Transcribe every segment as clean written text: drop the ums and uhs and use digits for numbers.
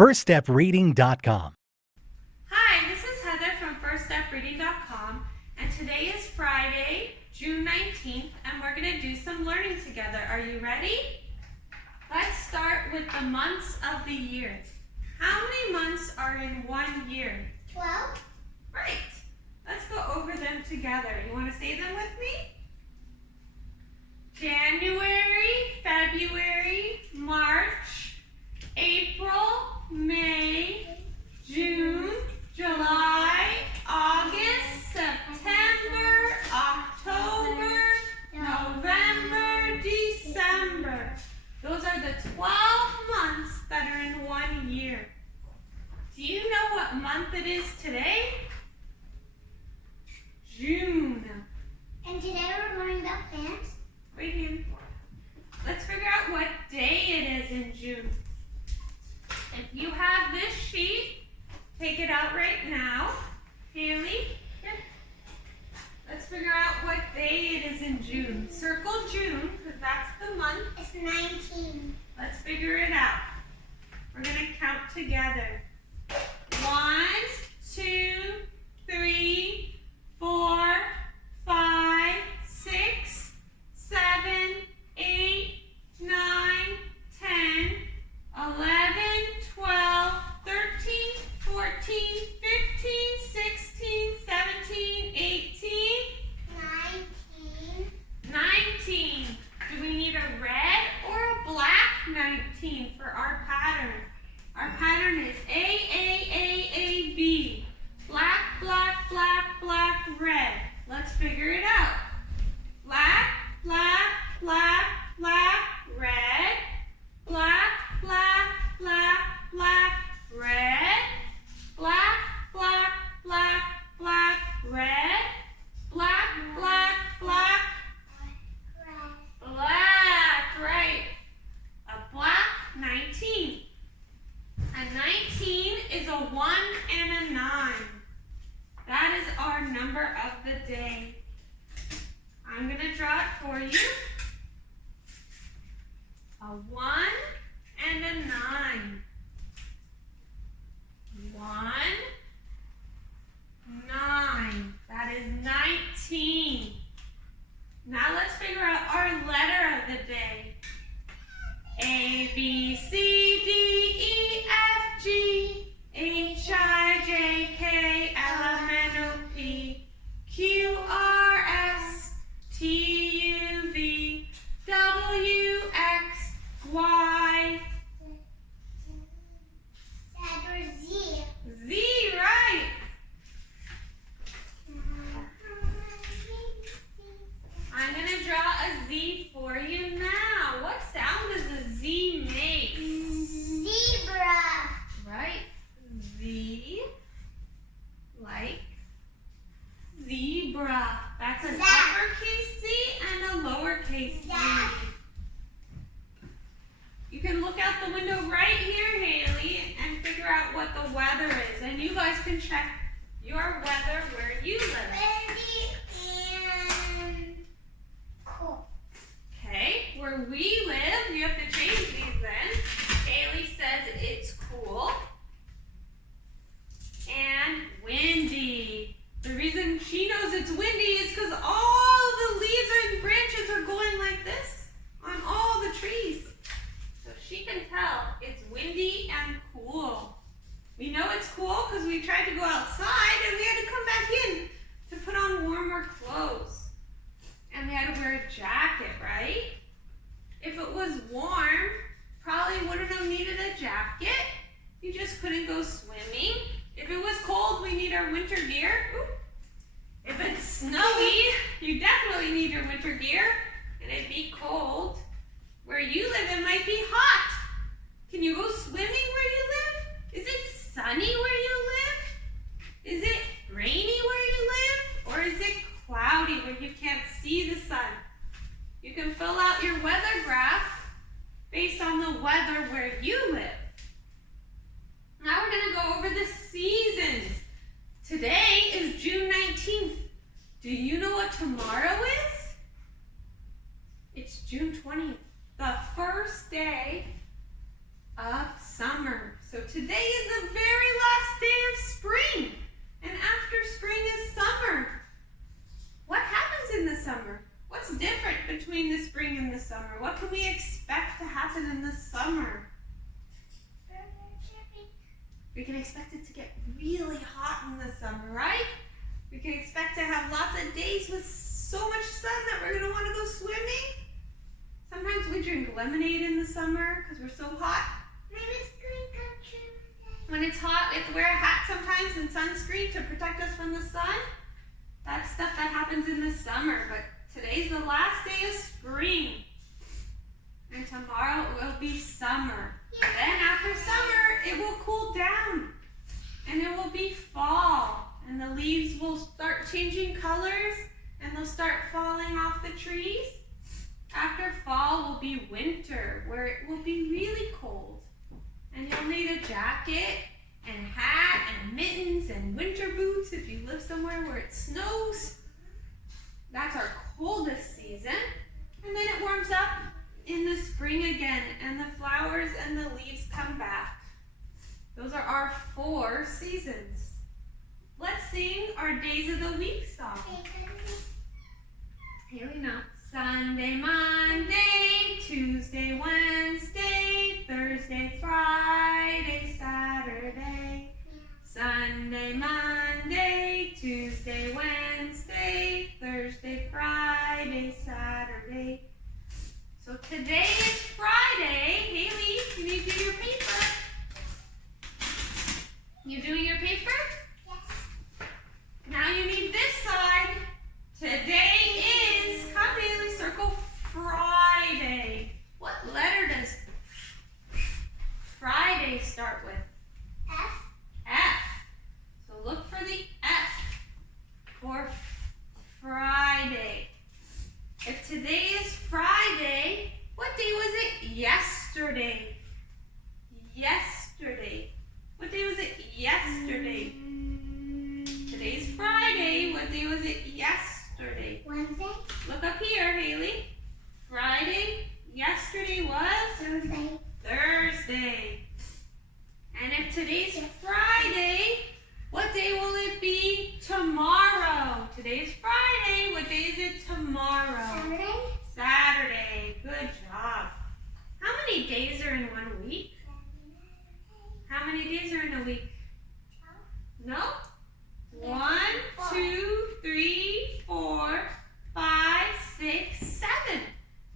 firststepreading.com. Hi, this is Heather from firststepreading.com, and today is Friday, June 19th, and we're going to do some learning together. Are you ready? Let's start with the months of the year. How many months are in 1 year? 12. Right. Let's go over them together. You want to say them with me? January, February, March, April, May, June, July, August, September, October, November, December. Those are the 12 months that are in 1 year. Do you know what month it is today? June. And today we're learning about plants. Right here. Let's figure out what day it is in June. If you have this sheet, take it out right now. Haley, here. Let's figure out what day it is in June. Circle June, because that's the month. It's 19. Let's figure it out. We're going to count together. 1, 2, 3, 4, 5, 6, 7, 8, 9, 10, 11, 12, 13, 14, 15, 16, 17, 18, 19. Do we need a red or a black 19 for our pattern? Our pattern is A, B. Black, black, black, black, red. Let's figure it out. Black, black, black, black, red. Black, black, black, black, red. Black, black, black, black, red. Black, black, black, black, right. A black 19. A 19 is a 1 and a 9. That is our number of the day. I'm going to draw it for you. A 1 and a 9. 1, 9. That is 19. Now let's figure out our letter of the day. A, B, C, D, E, F, G, H, I, J, K, L, M, N, O, P, Q, R, S, T, U, V, W, X, Y, Z. Z, right. I'm going to draw a Z for you now. What sound does a Z make? Zebra. Right. Z, like zebra. That's an uppercase Z and a lowercase Z. You can look out the window right here, Haley, and figure out what the weather is. And you guys can check your weather where you live. Windy and cool. Okay, where we live, you have to change these then. Haley says it's cool and windy. The reason she knows it's windy is because all the leaves and branches are going like this on all the trees. So she can tell it's windy and cool. We know it's cool because we tried to go outside and we had to come back in to put on warmer clothes. And we had to wear a jacket, right? If it was warm, probably wouldn't have needed a jacket. You just couldn't go swimming. If it was cold, we need our winter gear. Ooh. If it's snowy, you definitely need your winter gear. And it'd be cold. Where you live, it might be hot. Can you go swimming where you live? Is it sunny where you live? Is it rainy where you live? Or is it cloudy where you can't see the sun? You can fill out your weather graph based on the weather where you live. Now we're going to go over the seasons. Today is June 19th. Do you know what tomorrow is? It's June 20th, the first day of summer. So today is the very last day of spring. And after spring is summer. What happens in the summer? What's different between the spring and the summer? What can we expect to happen in the summer? We can expect it to get really hot in the summer, right? We can expect to have lots of days with so much sun that we're going to want to go swimming. Sometimes we drink lemonade in the summer because we're so hot. When it's hot, we have to wear a hat sometimes and sunscreen to protect us from the sun. That's stuff that happens in the summer, but today's the last day of spring. And tomorrow it will be summer. Then after summer, it will cool down. And it will be fall. And the leaves will start changing colors and they'll start falling off the trees. After fall will be winter, where it will be really cold. And you'll need a jacket and hat and mittens and winter boots if you live somewhere where it snows. That's our coldest season. And then it warms up in the spring again, and the flowers and the leaves come back. Those are our 4 seasons. Let's sing our Days of the Week song. Here we know. Sunday, Monday, Tuesday, Wednesday, Thursday, Friday, Saturday. Sunday, Monday, Tuesday, Wednesday, Thursday, Friday, Saturday. So today is Friday. Haley, you need to do your paper. You doing your paper? Yes. Now you need this side. Today is, come Haley, circle Friday. What letter does Friday start with? F. F. So look for the F for Friday. If today is Friday, what day was it yesterday? Yesterday. What day was it yesterday? Today's Friday. What day was it yesterday? Wednesday. Look up here, Haley. Friday. Yesterday was? Thursday. Thursday. And if today's Friday, what day will it be tomorrow? Today's Friday. What day is it tomorrow? Saturday. Saturday. Good job. How many days are in 1 week? How many days are in a week? No? 1, 2, 3, 4, 5, 6, 7.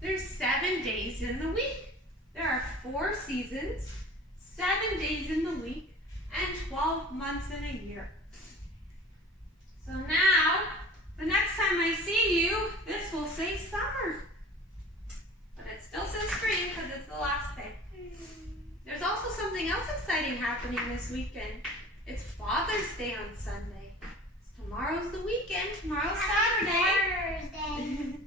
There's 7 days in the week. There are 4 seasons, 7 days in the week, and 12 months in a year. So now, the next time I see you, this will say summer. But it still says spring because it's the last day. There's also something else exciting happening this weekend. It's Father's Day on Sunday. Tomorrow's the weekend. Tomorrow's Saturday. Thursday.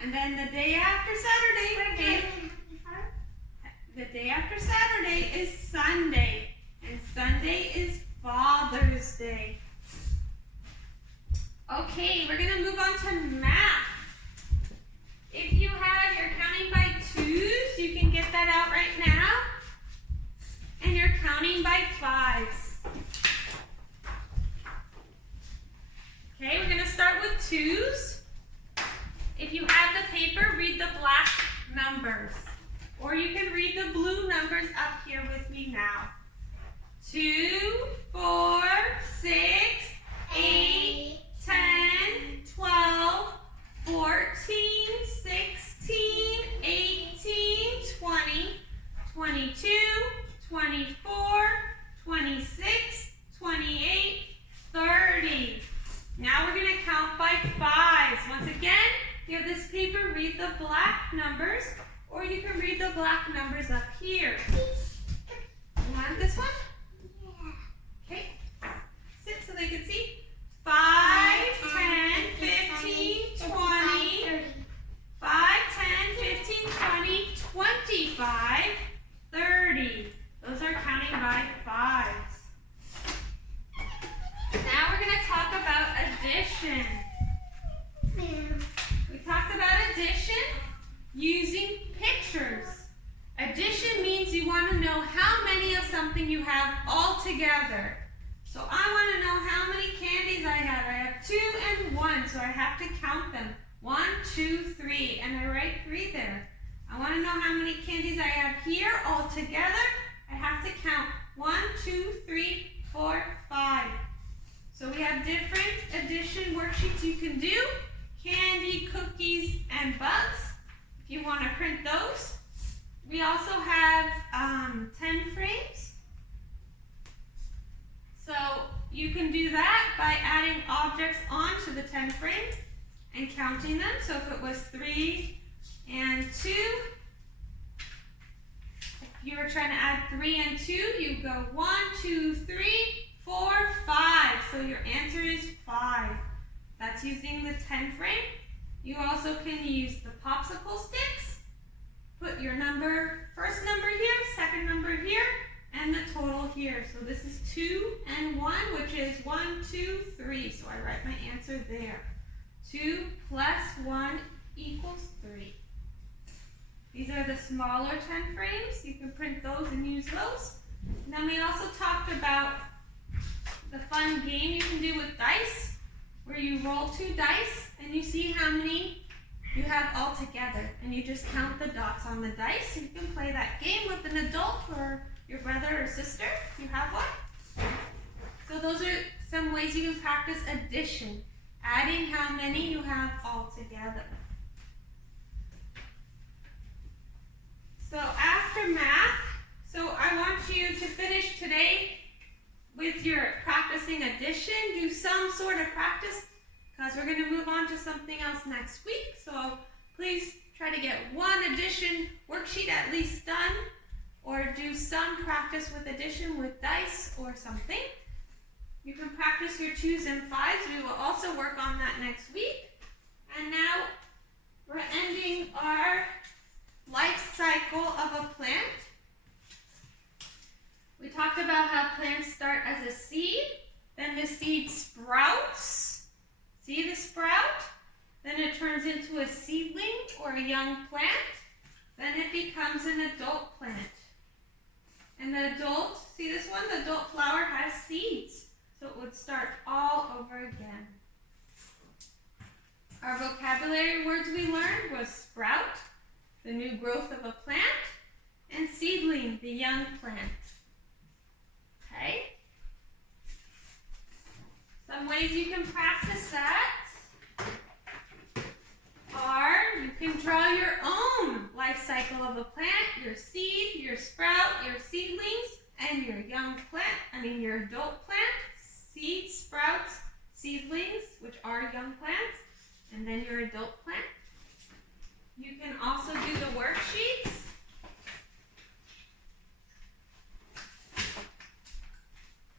And then the day after Saturday, the day after Saturday is Sunday. And Sunday is Father's Day. Okay, we're going to move on to math. If you have your counting by 2s, you can get that out right now. And you're counting by 5s. Okay, we're going to start with 2s. If you have the paper, read the black numbers. Or you can read the blue numbers up here with me now. 2, 4, 6, 8, 10, 12, 14, 16, 18, 20, 22, 24, 26, 28, 30. Now we're going to count by 5s. Once again, you have this paper, read the black numbers, or you can read the black numbers up here. You want this one? Yeah. Okay. Sit so they can see. 5, 10, 15, 20. 5, 10, 15, 20, 25, 30. Those are counting by 5s. Now we're going to talk about addition. We talked about addition using pictures. Addition means you want to know how many of something you have all together. So I want to know how many candies I have. I have 2 and 1, so I have to count them. 1, 2, 3, and I write 3 there. I want to know how many candies I have here all together. I have to count 1, 2, 3, 4, 5. So we have different addition worksheets you can do. Candy, cookies, and bugs. If you want to print those. We also have 10 frames. So you can do that by adding objects onto the 10 frame and counting them. So if it was 3 and 2, if you were trying to add 3 and 2, you go 1, 2, 3, 4, 5. So your answer is 5. That's using the 10 frame. You also can use the popsicle sticks. Put your number, first number here, second number here, and the total here. So this is 2 and 1, which is 1, 2, 3. So I write my answer there. 2 plus 1 equals 3. These are the smaller 10 frames. You can print those and use those. And then we also talked about the fun game you can do with dice, where you roll 2 dice and you see how many you have all together. And you just count the dots on the dice. You can play that game with an adult or your brother or sister if you have one. So those are some ways you can practice addition, adding how many you have all together. So after math, so I want you to finish today with your practicing addition. Do some sort of practice because we're going to move on to something else next week. So please try to get one addition worksheet at least done, or do some practice with addition with dice or something. You can practice your 2s and 5s. We will also work on that next week. And now we're ending our life cycle of a plant. We talked about how plants start as a seed, then the seed sprouts. See the sprout? Then it turns into a seedling or a young plant. Then it becomes an adult plant. And the adult, see this one? The adult flower has seeds. So it would start all over again. Our vocabulary words we learned was sprout, the new growth of a plant, and seedling, the young plant. Okay? Some ways you can practice that are you can draw your own life cycle of a plant, your seed, your sprout, your seedlings, and your young plant, your adult plant, seeds, sprouts, seedlings, which are young plants, and then your adult plant. You can also do the worksheets.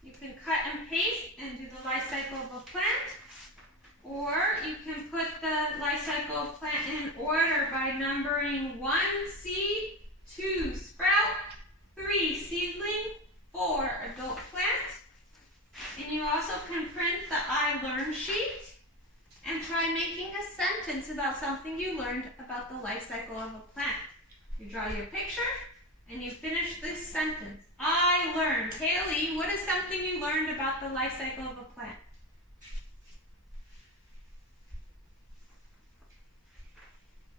You can cut and paste and do the life cycle of a plant, or you can put the life cycle of plant in order by numbering 1 seed, 2 sprout, 3 seedling, 4 adult plant. And you also can print the I Learned sheet and try making a sentence about something you learned about the life cycle of a plant. You draw your picture and you finish this sentence. I learned. Haley, what is something you learned about the life cycle of a plant?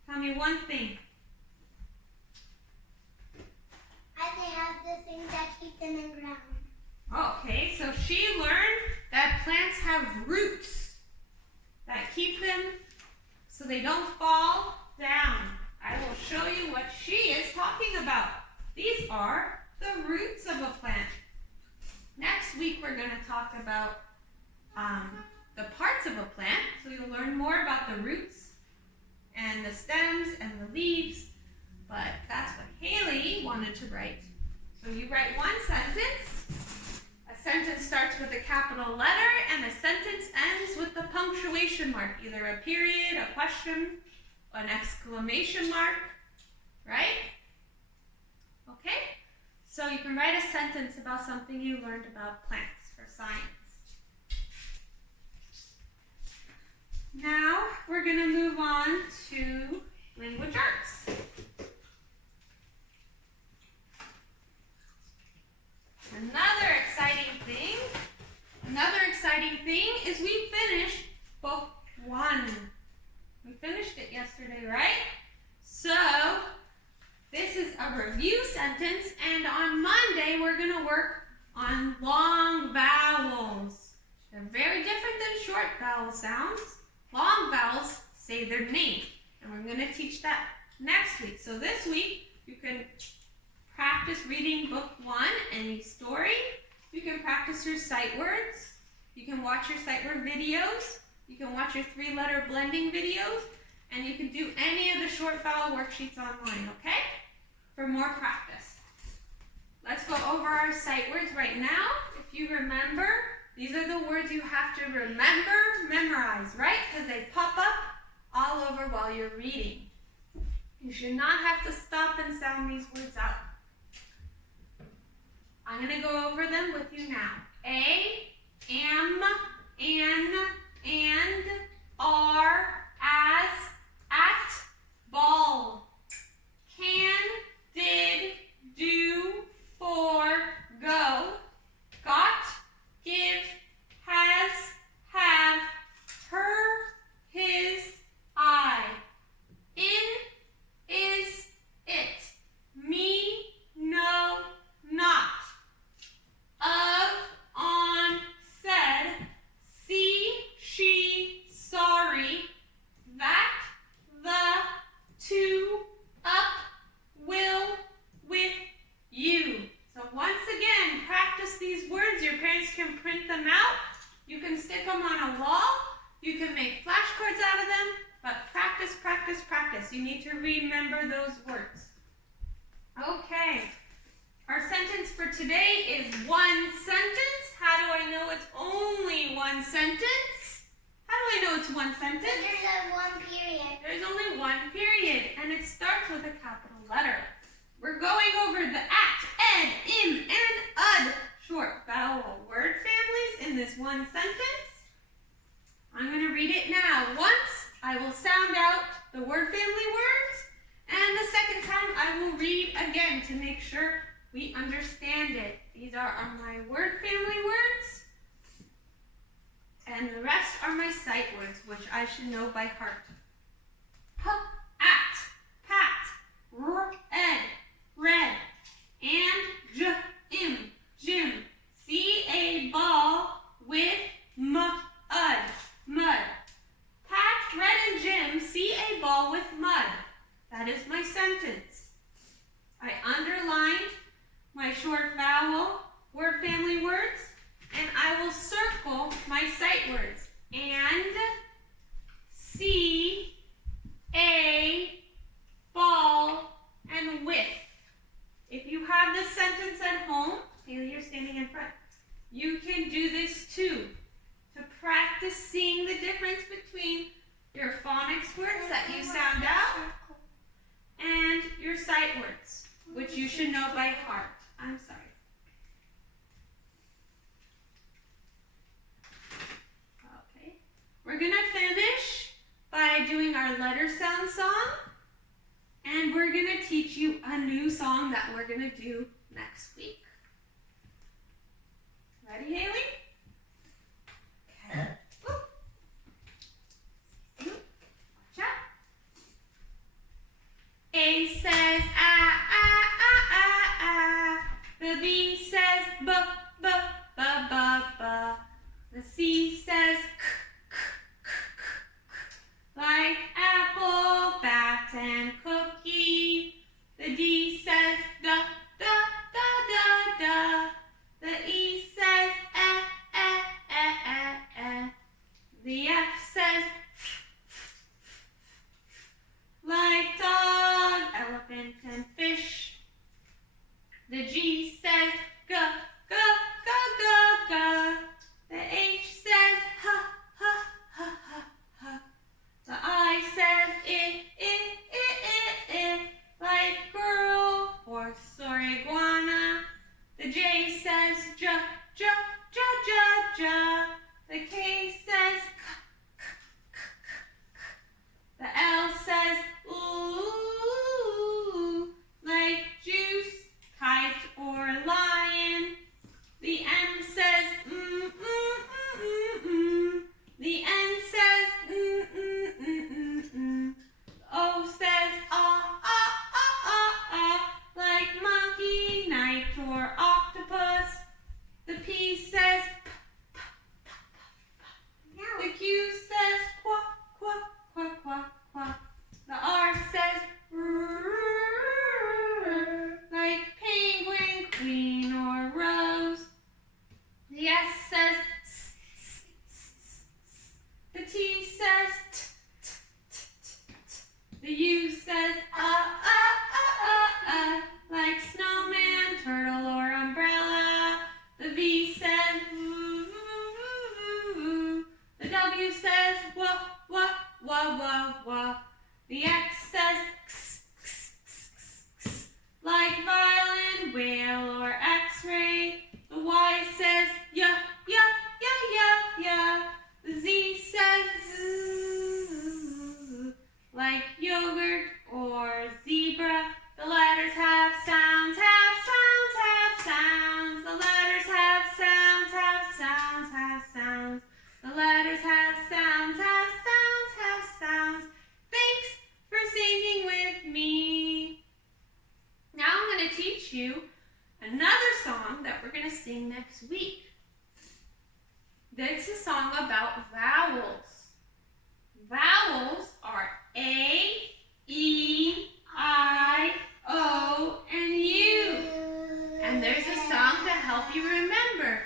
Tell me one thing. They have the things that keep them in ground. Okay, so she learned that plants have roots that keep them so they don't fall down. I will show you what she is talking about. These are the roots of a plant. Next week we're going to talk about the parts of a plant. So you'll learn more about the roots and the stems and the leaves. But that's what Haley wanted to write. So you write one sentence. A sentence starts with a capital letter and a sentence ends with the punctuation mark. Either a period, a question, an exclamation mark, right? Okay? So you can write a sentence about something you learned about plants for science. Now we're going to move on to language arts. Another exciting thing is we finished book 1. We finished it yesterday, right? So this is a review sentence, and on Monday we're going to work on long vowels. They're very different than short vowel sounds. Long vowels say their name, and we're going to teach that next week. So this week you can practice reading book 1, any story. You can practice your sight words. You can watch your sight word videos. You can watch your 3-letter blending videos. And you can do any of the short vowel worksheets online, okay? For more practice. Let's go over our sight words right now. If you remember, these are the words you have to memorize, right? Because they pop up all over while you're reading. You should not have to stop and sound these words out. I'm going to go over them with you now. A, am, an, and, are, as, at, ball. Can, did, do, for, go. Got, give, has, have, her, his, I. In, is, it. Me, no, not. Of, on, said. See, she, sorry. That, the, to, up, will, with, you. So once again, practice these words. Your parents can print them out. You can stick them on a wall. You can make flashcards out of them. But practice, practice, practice. You need to remember those words. Okay. Our sentence for today is one sentence. How do I know it's only one sentence? How do I know it's one sentence? There's one period. There's only one period, and it starts with a capital letter. We're going over the at, ed, im, and ud short vowel word families in this one sentence. I'm going to read it now. Once, I will sound out the word family words, and the second time I will read again to make sure we understand it. These are my word family words, and the rest are my sight words, which I should know by heart. P, at, pat, r, ed, red, and, j, im, jim, see a ball with m, ud, mud. Pat, red, and Jim see a ball with mud. That is my sentence. I underlined my short vowel word family words, and I will circle my sight words. And, see, a, ball, and with. If you have this sentence at home, Haley, you're standing in front, you can do this too, to practice seeing the difference between your phonics words that you sound out and your sight words, which you should know by heart. I'm sorry. Okay. We're going to finish by doing our letter sound song, and we're going to teach you a new song that we're going to do next week. Ready, Haley? Okay. Watch out. A says ah, ah, ah, ah, ah. The B says b, b, b, b, b. The C says k, k, k, k, k. Like apple, bat, and cookie. The D says da, da, da, da. sing next week. This is a song about vowels. Vowels are A, E, I, O, and U. And there's a song to help you remember.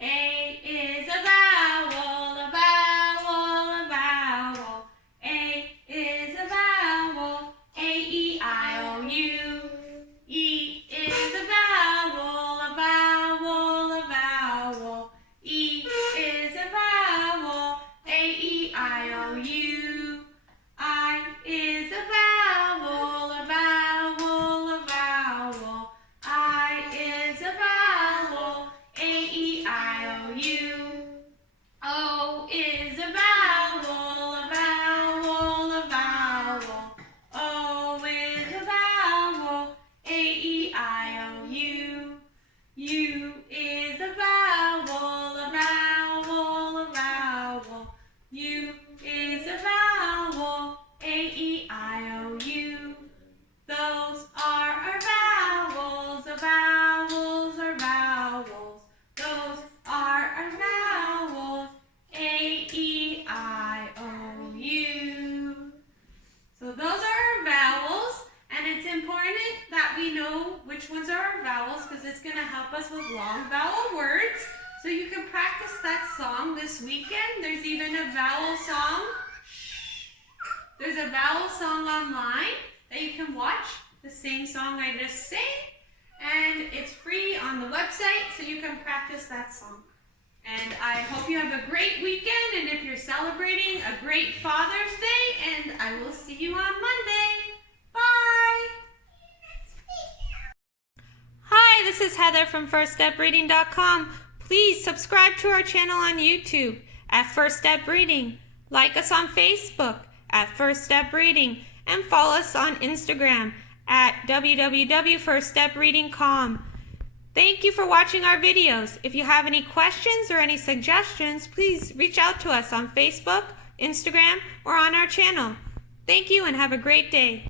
A is a vowel, a vowel, a vowel. A is a vowel, A-E-I-O-U. E is a vowel, a vowel, a vowel. E is a vowel, A-E-I-O-U. I is a vowel, a vowel, a vowel. I is a vowel, A-E-I-O-U. O is a vowel, a vowel, a vowel. O is a vowel, A-E-I-O-U. U is a vowel, a vowel, a vowel. U is a vowel, A-E-I-O-U. Those are our vowels, our vowels, our vowels. Those are our vowels, A-E-I-O-U. So those are our vowels, and it's important that we know which ones are our vowels because it's going to help us with long vowel words. So you can practice that song this weekend. There's even a vowel song. There's a vowel song online that you can watch, the same song I just sang, and it's free on the website, so you can practice that song. And I hope you have a great weekend, and if you're celebrating, a great Father's Day, and I will see you on Monday. Bye! Hi, this is Heather from FirstStepReading.com. Please subscribe to our channel on YouTube at First Step Reading. Like us on Facebook at First Step Reading, and follow us on Instagram at www.firststepreading.com. Thank you for watching our videos. If you have any questions or any suggestions, please reach out to us on Facebook, Instagram, or on our channel. Thank you and have a great day.